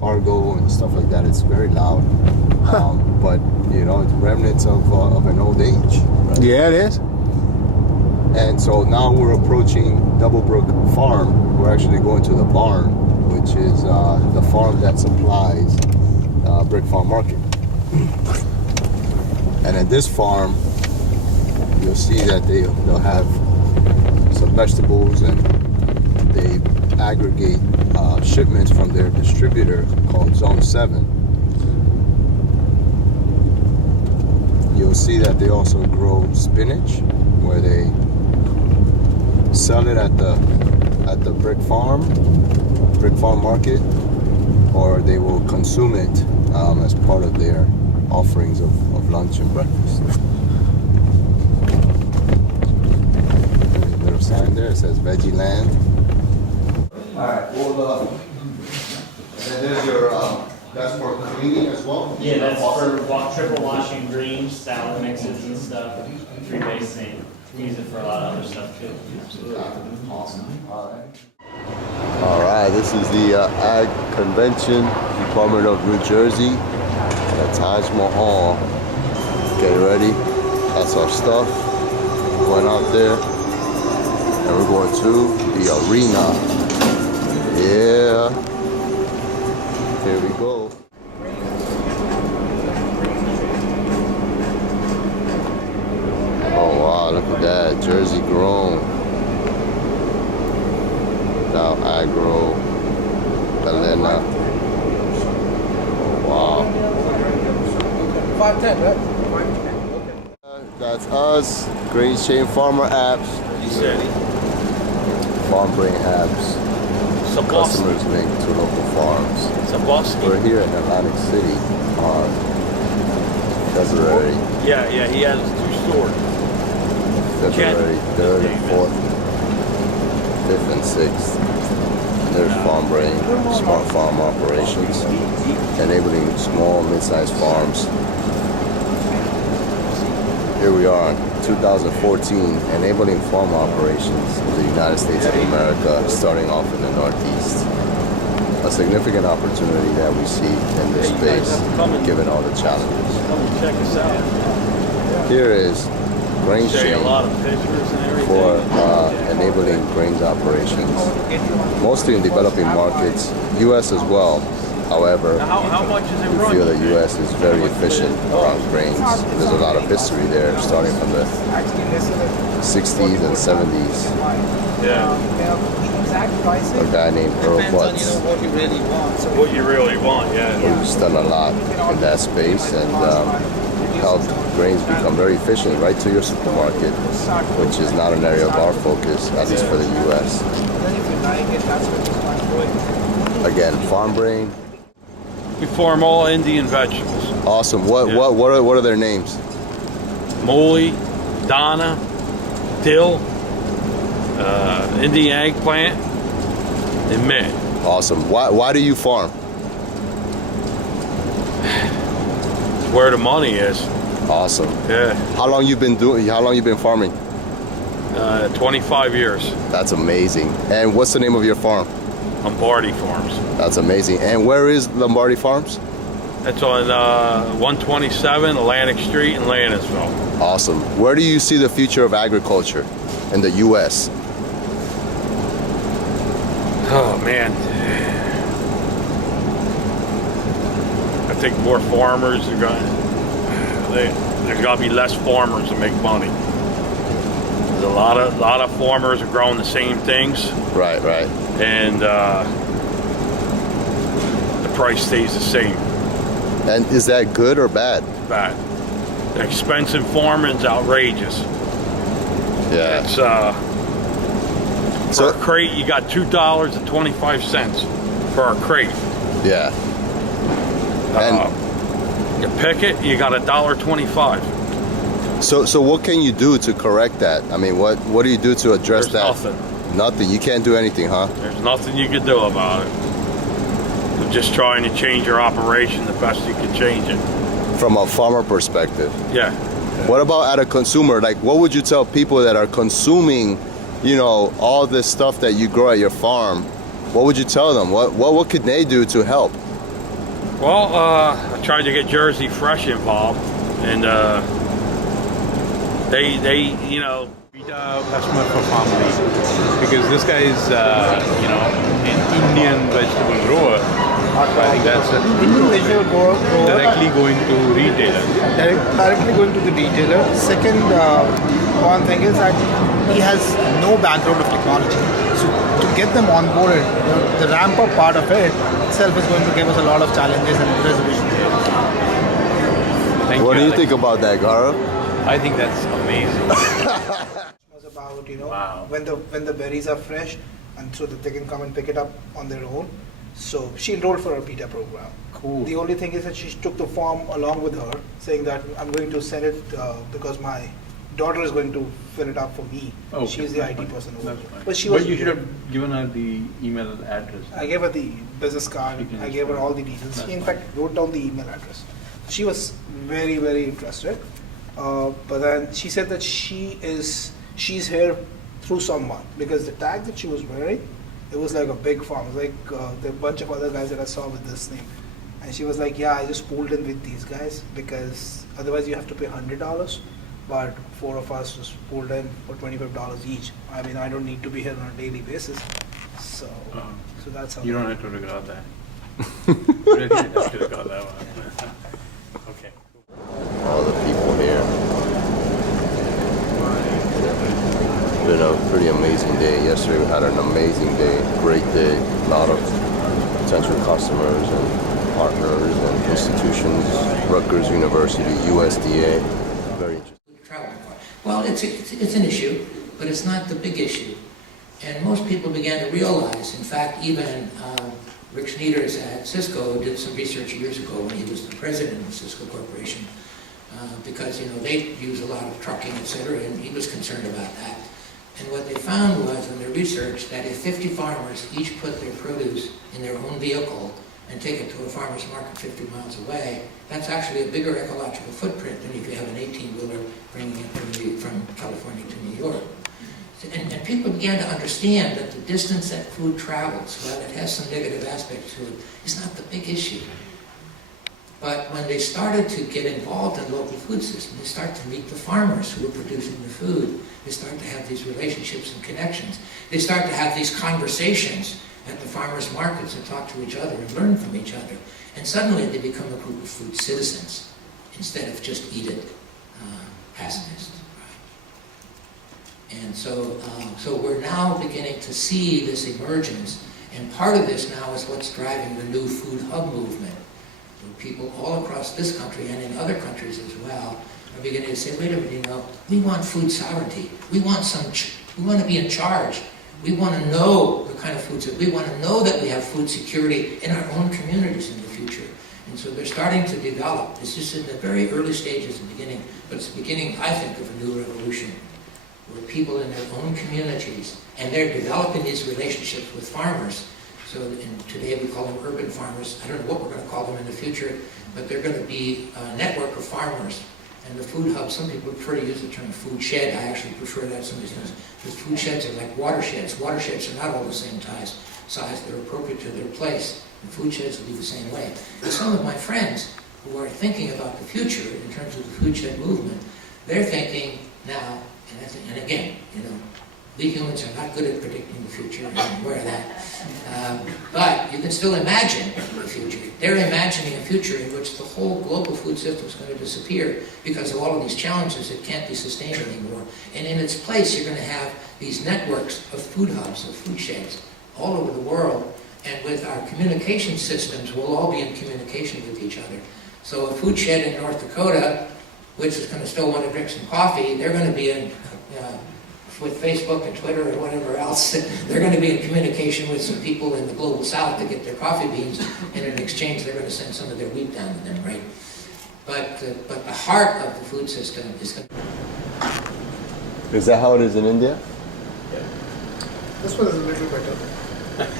cargo and stuff like that. It's very loud, but you know, it's remnants of an old age. Right? Yeah, it is. And so now we're approaching Doublebrook Farm. We're actually going to the barn, which is the farm that supplies Brick Farm Market. And at this farm, you'll see that they'll have some vegetables, and they aggregate shipments from their distributor called Zone 7. You'll see that they also grow spinach, where they sell it at the Brick Farm Market, or they will consume it as part of their offerings of lunch and breakfast. There's a little sign there. It says Veggie Land. All right. Well, and there's your that's for cleaning as well. Yeah, that's for triple washing greens, salad mixes and stuff. Free basting. We use it for a lot of other stuff too. Absolutely. Awesome. All right. All right. This is the Ag Convention, Department of New Jersey, at Taj Mahal. Get ready. That's our stuff. Going out there, and we're going to the arena. Yeah. Here we go. Oh wow, look at that. Jersey grown. Now Agro. Elena. Oh, wow. 510, right? That's us. Green Chain Farmer apps. Farm Brain apps. Customers linked to local farms. We're here in Atlantic City on February. Yeah, he has 2 stores. February 3rd and 4th, 5th and 6th. There's Farm Brain, smart farm operations, enabling small, mid-sized farms. Here we are in 2014, enabling farm operations in the United States of America, starting off in the Northeast. A significant opportunity that we see in this space, given all the challenges. Come and check us out. Here is grain chain A lot of pictures and everything. for enabling grains operations, mostly in developing markets, U.S. as well. However, How much is it we feel the U.S. is very efficient around grains. There's a lot of history there, starting from the 60s and 70s. Yeah. A guy named Earl Butts, What you really want. So What you really want, yeah. who's done a lot in that space and helped grains become very efficient right to your supermarket, which is not an area of our focus, at least for the U.S. and then if you like it, that's what you want to do. Again, Farm Brain. We farm all Indian vegetables. Awesome. What are their names? Moly, Donna, dill, Indian eggplant, and mint. Awesome. Why do you farm? It's where the money is. Awesome. Yeah. How long you been farming? 25 years. That's amazing. And what's the name of your farm? Lombardi Farms. That's amazing. And where is Lombardi Farms? That's on 127 Atlantic Street in Landisville. Awesome. Where do you see the future of agriculture in the U.S.? Oh man, I think more farmers are there's got to be less farmers to make money. There's a lot of farmers are growing the same things. Right. And the price stays the same. And is that good or bad? Bad. The expensive farming's outrageous. Yeah. It's for a crate you got $2.25 for a crate. Yeah. And you pick it, you got $1.25. so what can you do to correct that? I mean, what do you do to address There's that? nothing. Nothing. You can't do anything, huh? There's nothing you can do about it. You're just trying to change your operation the best you can change it. From a farmer perspective. Yeah. What about at a consumer? Like, what would you tell people that are consuming, all this stuff that you grow at your farm? What would you tell them? What could they do to help? Well, I tried to get Jersey Fresh involved, and they you know. Customer for family, because this guy is an Indian vegetable grower. I think that's Indian vegetable grower directly going to retailer. directly going to the retailer. Second, one thing is that he has no background of technology. So to get them onboarded, the ramp up part of it itself is going to give us a lot of challenges and resolution. Thank What do you Alex. think about that, Gaurav? I think that's amazing. Was about Wow. when the berries are fresh, and so that they can come and pick it up on their own. So she enrolled for a beta program. Cool. The only thing is that she took the form along with her, saying that I'm going to send it because my daughter is going to fill it up for me. Okay, She's the that's IT fine. person. That's fine. But she was. But you should have given her the email address. I gave her the business card. She can I gave her just- all the details. That's She in fine. fact wrote down the email address. She was very, very interested. But then she said that she's here through someone, because the tag that she was wearing, it was like a big farm. It was like the bunch of other guys that I saw with this name. And she was like, yeah, I just pulled in with these guys because otherwise you have to pay $100. But 4 of us just pulled in for $25 each. I mean, I don't need to be here on a daily basis. So, so that's how. You don't have to regret that. You really don't have to regret that one. Okay. All the people here. It's been a pretty amazing day. Yesterday we had an amazing day, great day. A lot of potential customers and partners and institutions. Rutgers University, USDA. Very interesting. Travel more. Well, it's an issue, but it's not the big issue. And most people began to realize, in fact, even Rick Sneeders at Cisco did some research years ago when he was the president of Cisco Corporation, because they use a lot of trucking, et cetera, and he was concerned about that. And what they found was in their research that if 50 farmers each put their produce in their own vehicle and take it to a farmer's market 50 miles away, that's actually a bigger ecological footprint than if you have an 18-wheeler bringing it from California to New York. And people began to understand that the distance that food travels, while it has some negative aspects to it, is not the big issue. But when they started to get involved in local food systems, they start to meet the farmers who are producing the food. They start to have these relationships and connections. They start to have these conversations at the farmers' markets and talk to each other and learn from each other. And suddenly they become a group of food citizens instead of just eat-it pacifists. And so we're now beginning to see this emergence. And part of this now is what's driving the new food hub movement. Where people all across this country and in other countries as well are beginning to say, wait a minute, we want food sovereignty. We want to be in charge. We want to know the kind of foods that we want to know that we have food security in our own communities in the future. And so they're starting to develop. It's just in the very early stages of the beginning, but it's the beginning, I think, of a new revolution where people in their own communities, and they're developing these relationships with farmers. So today we call them urban farmers. I don't know what we're going to call them in the future, but they're going to be a network of farmers. And the food hub, some people prefer to use the term food shed. I actually prefer that. Some of these things. Because food sheds are like watersheds. Watersheds are not all the same size. They're appropriate to their place. And food sheds will be the same way. And some of my friends who are thinking about the future in terms of the food shed movement, they're thinking now, and again, we humans are not good at predicting the future, and I'm aware of that. But you can still imagine the future. They're imagining a future in which the whole global food system is going to disappear because of all of these challenges. It can't be sustained anymore. And in its place, you're going to have these networks of food hubs, of food sheds, all over the world. And with our communication systems, we'll all be in communication with each other. So a food shed in North Dakota, which is going to still want to drink some coffee, they're going to be in with Facebook and Twitter and whatever else. They're going to be in communication with some people in the global south to get their coffee beans, and in exchange they're going to send some of their wheat down to them, right? But the heart of the food system is going to... Is that how it is in India? This one is a little better.